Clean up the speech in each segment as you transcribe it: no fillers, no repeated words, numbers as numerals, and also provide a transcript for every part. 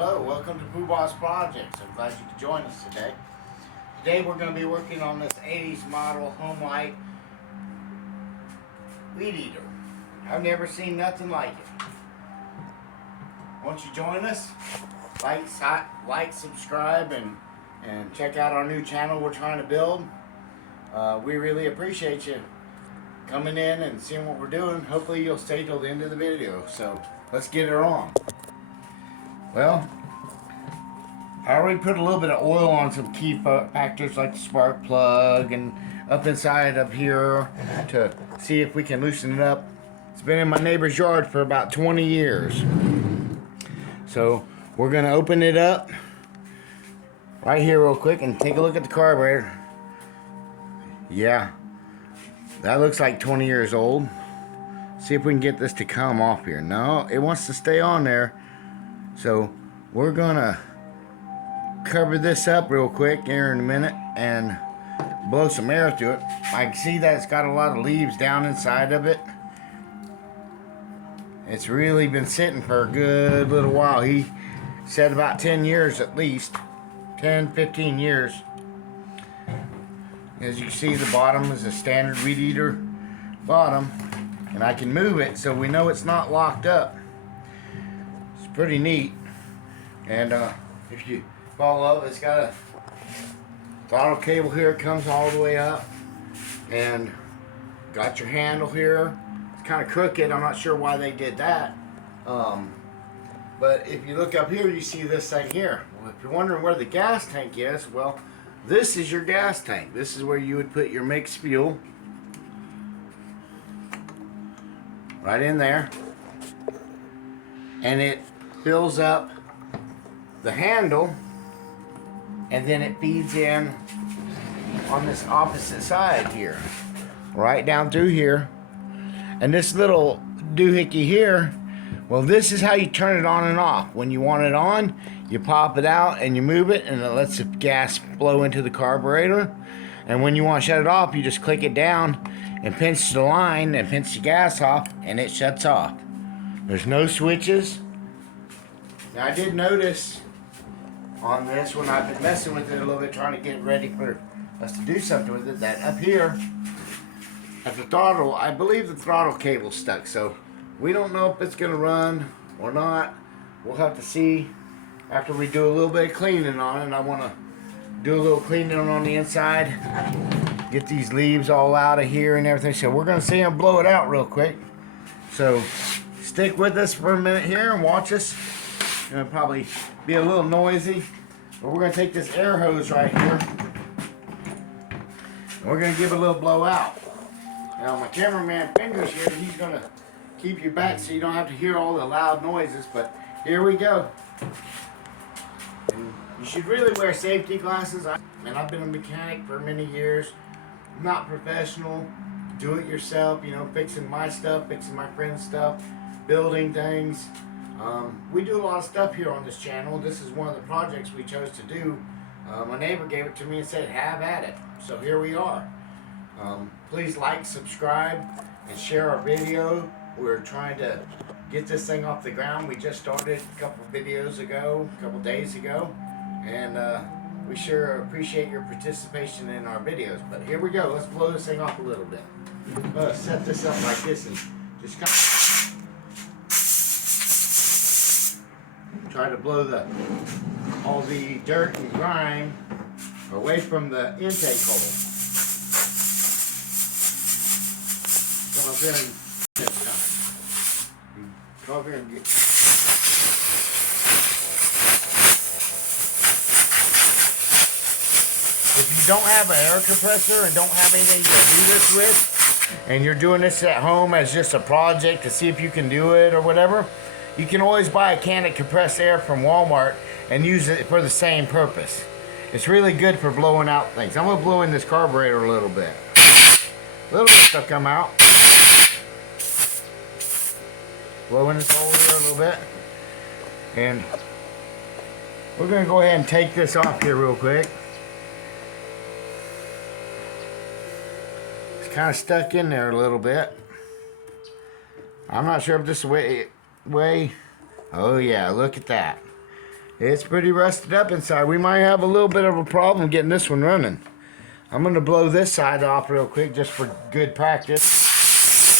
Hello, welcome to Pooh Boss Projects. I'm glad you could join us today. Today we're going to be working on this 80s model homelite weed eater. I've never seen nothing like it. Won't you join us? Like, subscribe, and check out our new channel we're trying to build. We really appreciate you coming in and seeing what we're doing. Hopefully you'll stay till the end of the video. So let's get her on. Well, I already put a little bit of oil on some key factors like the spark plug and up inside up here to see if we can loosen it up. It's been in my neighbor's yard for about 20 years. So we're gonna open it up right here real quick and take a look at the carburetor. Yeah, that looks like 20 years old. See if we can get this to come off here. No, it wants to stay on there. So we're gonna cover this up real quick here in a minute and blow some air through it. I can see that it's got a lot of leaves down inside of it. It's really been sitting for a good little while. He said about 10 years at least. 10, 15 years. As you can see, the bottom is a standard weed eater bottom. And I can move it so we know it's not locked up. It's pretty neat. And if you follow up, it's got a throttle cable here. It comes all the way up. And got your handle here. It's kind of crooked. I'm not sure why they did that. But if you look up here, you see this thing here. Well, if you're wondering where the gas tank is, well, this is your gas tank. This is where you would put your mixed fuel. Right in there. And it fills up the handle, and then it feeds in on this opposite side here. Right down through here. And this little doohickey here, well, this is how you turn it on and off. When you want it on, you pop it out and you move it, and it lets the gas flow into the carburetor. And when you want to shut it off, you just click it down and pinch the line and pinch the gas off, and it shuts off. There's no switches. Now, I did notice on this when I've been messing with it a little bit, trying to get it ready for us to do something with it, that up here at the throttle, I believe the throttle cable's stuck. So we don't know if it's going to run or not. We'll have to see after we do a little bit of cleaning on it. And I want to do a little cleaning on the inside, get these leaves all out of here and everything. So we're going to see him blow it out real quick. So stick with us for a minute here and watch us. It's going to probably be a little noisy, but we're going to take this air hose right here and we're going to give it a little blow out. Now my cameraman fingers here, he's going to keep you back so you don't have to hear all the loud noises, but here we go. And you should really wear safety glasses. I've been a mechanic for many years. I'm not professional, do it yourself, you know, fixing my stuff, fixing my friend's stuff, building things. We do a lot of stuff here on this channel. This is one of the projects we chose to do. My neighbor gave it to me and said, have at it. So here we are. Please like, subscribe, and share our video. We're trying to get this thing off the ground. We just started a couple videos ago, a couple days ago. And we sure appreciate your participation in our videos. But here we go. Let's blow this thing off a little bit. Set this up like this and just kind of try to blow all the dirt and grime away from the intake hole. Come up here and this time. Come up here and get. If you don't have an air compressor and don't have anything to do this with, and you're doing this at home as just a project to see if you can do it or whatever, you can always buy a can of compressed air from Walmart and use it for the same purpose. It's really good for blowing out things. I'm going to blow in this carburetor a little bit. A little bit of stuff come out. Blow in this hole here a little bit. And we're going to go ahead and take this off here real quick. It's kind of stuck in there a little bit. I'm not sure if this is the way. Oh yeah, look at that. It's pretty rusted up inside. We might have a little bit of a problem getting this one running. I'm going to blow this side off real quick just for good practice.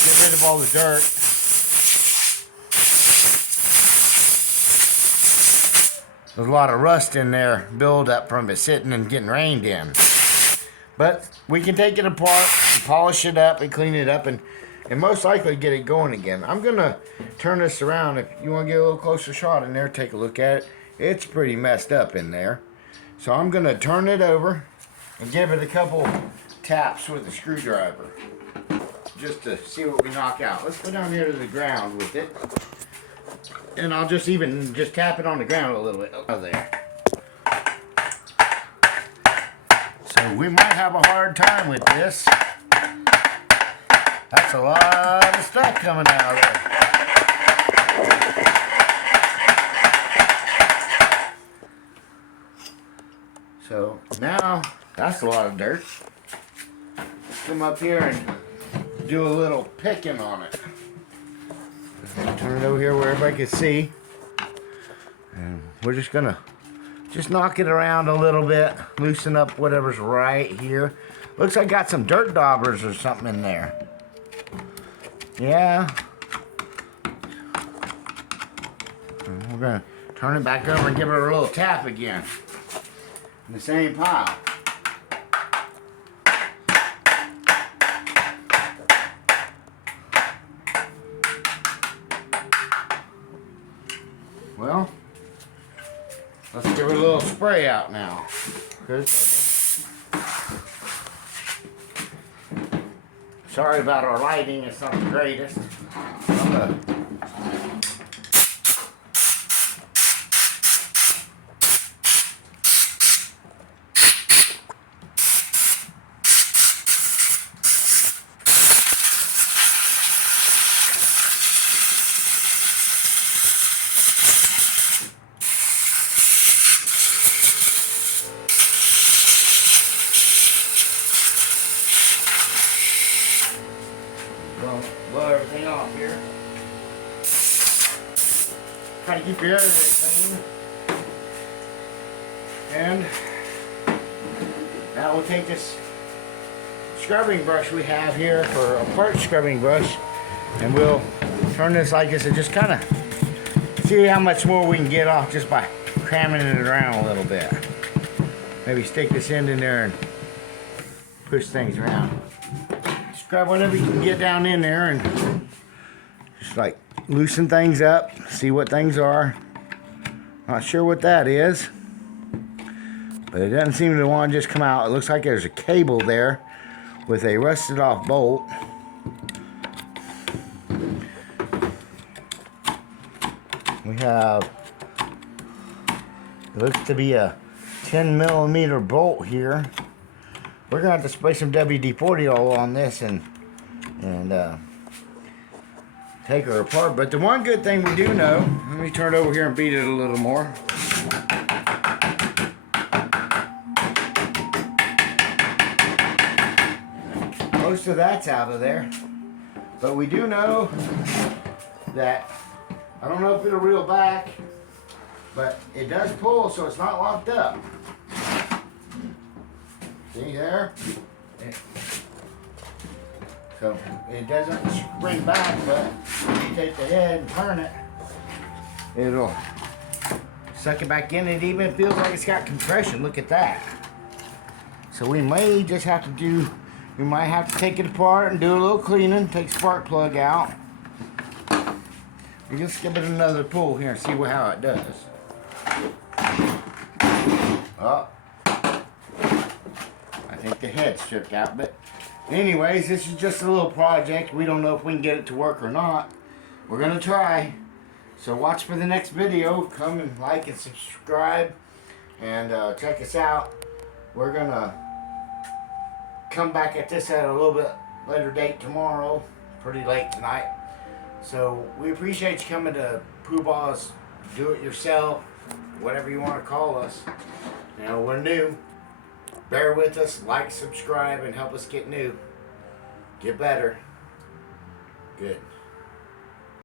Get rid of all the dirt. There's a lot of rust in there, build up from it sitting and getting rained in. But we can take it apart and polish it up and clean it up and most likely get it going again. I'm going to turn this around. If you want to get a little closer shot in there, take a look at it. It's pretty messed up in there. So I'm going to turn it over and give it a couple taps with a screwdriver just to see what we knock out. Let's go down here to the ground with it. And I'll just tap it on the ground a little bit. Oh, there. So we might have a hard time with this. That's a lot of stuff coming out of there. So now that's a lot of dirt. Come up here and do a little picking on it. Turn it over here where everybody can see. And we're just gonna knock it around a little bit, loosen up whatever's right here. Looks like I got some dirt daubers or something in there. Yeah. And we're gonna turn it back over and give it a little tap again. In the same pile. Well, let's give it a little spray out now. Good. Sorry about our lighting, it's not the greatest. Blow everything off here. Try to keep your area clean. And now we'll take this scrubbing brush we have here for a part scrubbing brush and we'll turn this like this and just kind of see how much more we can get off just by cramming it around a little bit. Maybe stick this end in there and push things around. Grab whatever you can get down in there and just like loosen things up, see what things are. Not sure what that is, but it doesn't seem to want to just come out. It looks like there's a cable there with a rusted off bolt. We have, it looks to be a 10mm bolt here. We're gonna have to spray some WD-40 all on this and take her apart. But the one good thing we do know, let me turn it over here and beat it a little more. Most of that's out of there. But we do know that, I don't know if it'll reel back, but it does pull, so it's not locked up. See there? So it doesn't spring back, but if you take the head and turn it, it'll suck it back in. It even feels like it's got compression. Look at that. So we may just have to do, we might have to take it apart and do a little cleaning, take spark plug out. We just give it another pull here and see how it does. Oh. I think the head's stripped out, but anyways, this is just a little project. We don't know if we can get it to work or not. We're gonna try. So watch for the next video. Come and like and subscribe and check us out. We're gonna come back at this at a little bit later date tomorrow, pretty late tonight. So we appreciate you coming to Pooh Bah's Do It Yourself, whatever you want to call us. You know, we're new. Bear with us, like, subscribe, and help us get new. Get better. Good.